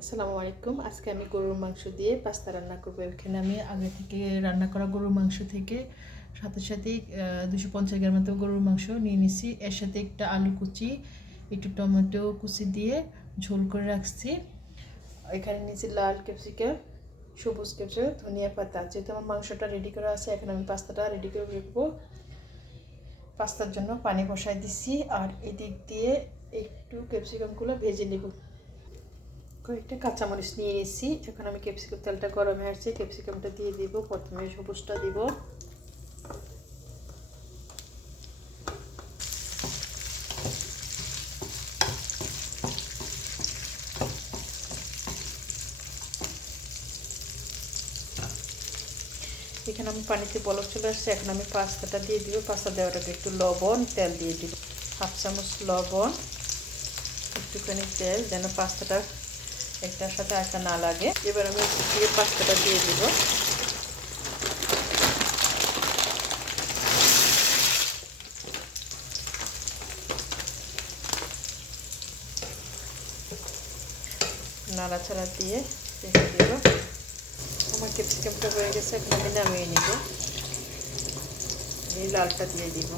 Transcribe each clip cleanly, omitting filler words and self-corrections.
আসসালামু আলাইকুম। আজকে আমি গরুর মাংস দিয়ে পাস্তা রান্না করব। এখানে আমি আগে থেকে রান্না করা গরুর মাংস থেকে সাথে 250 গ্রাম মতো গরুর মাংস নিয়ে নিছি। এর সাথে একটা আলু কুচি, একটু টমেটো কুচি দিয়ে ঝোল করে রাখছি। এখানে নিয়েছি লাল ক্যাপসিকাম, সবুজ ক্যাপসিকাম, ধনিয়া পাতা। যেহেতু আমার মাংসটা রেডি করা আছে, এখন আমি পাস্তাটা রেডি করে রাখবো। পাস্তার জন্য পানি বসাই দিছি, আর এদিক দিয়ে একটু ক্যাপসিকামগুলো ভেজে নেব। কয়েকটা কাঁচামরিচ নিয়ে নিয়েছি। এখন আমি ক্যাপসিকাম, তেলটা গরম হয়ে আসছে, ক্যাপসিকামটা দিয়ে দিব। প্রথমে সবুজটা দিব, এখানে আমি পানিতে বলক চলে আসছে। এখন আমি পাস্তাটা দিয়ে দিব। পাস্তা দেওয়াটাকে একটু লবণ, তেল দিয়ে দিব, 1/2 চামচ লবণ, একটুখানি তেল, যেন পাস্তাটা একটার সাথে একটা না লাগে। এবার আমি দিয়ে পাস্তাটা দিয়ে দিব। নাড়াচাড়া দিয়ে রেখে দেব। আমার ক্যাপসিকামটা হয়ে গেছে, এখন আমি নামিয়ে নিব। এই লালটা দিয়ে দিব।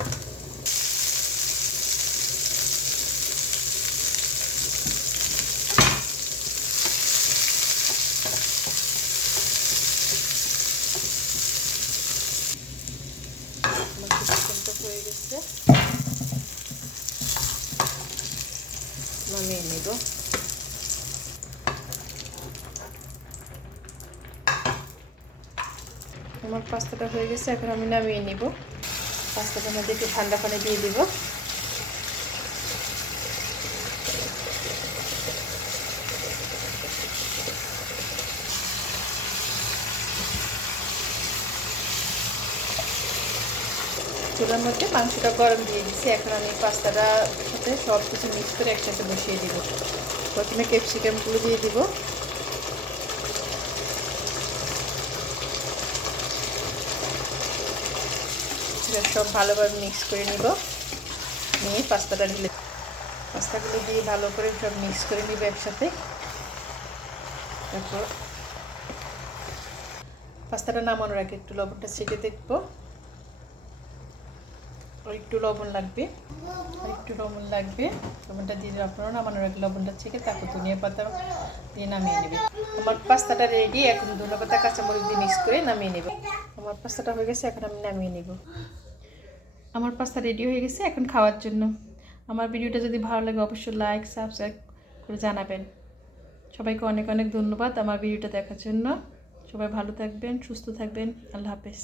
আমার ক্যাপসিকামটা হয়ে গেছে, নামিয়ে নিব। আমার পাস্তাটা হয়ে গেছে, এখন আমি নামিয়ে নিব। পাস্তাটার মধ্যে একটু ঠান্ডা পানি দিয়ে দিব। চুলার মধ্যে মাংসটা গরম দিয়ে দিচ্ছি। এখন আমি পাস্তাটার সাথে সব কিছু মিক্স করে একসাথে বসিয়ে দিব। প্রথমে ক্যাপসিকামগুলো দিয়ে দিব, সব ভালোভাবে মিক্স করে নিব। নিয়ে পাস্তাগুলো দিয়ে ভালো করে সব মিক্স করে নিব একসাথে। তারপর পাস্তাটা নামানোর আগে একটু লবণটা ছেঁকে দেখবো। একটু লবণ লাগবে, লবণটা দিয়ে আপনারা নামানোর আগে লবণটা ছেঁকে তারপর ধনিয়া পাতা দিয়ে নামিয়ে নেবে। আমার পাস্তাটা রেডি। এখন ধনিয়া পাতা, কাঁচামরিচ দিয়ে মিক্স করে নামিয়ে নেব। আমার পাস্তাটা হয়ে গেছে, এখন আমি নামিয়ে নেব। আমার পাস্তা রেডি হয়ে গেছে এখন খাওয়ার জন্য। আমার ভিডিওটা যদি ভালো লাগে অবশ্যই লাইক, সাবস্ক্রাইব করে জানাবেন। সবাইকে অনেক অনেক ধন্যবাদ আমার ভিডিওটা দেখার জন্য। সবাই ভালো থাকবেন, সুস্থ থাকবেন। আল্লাহ হাফেজ।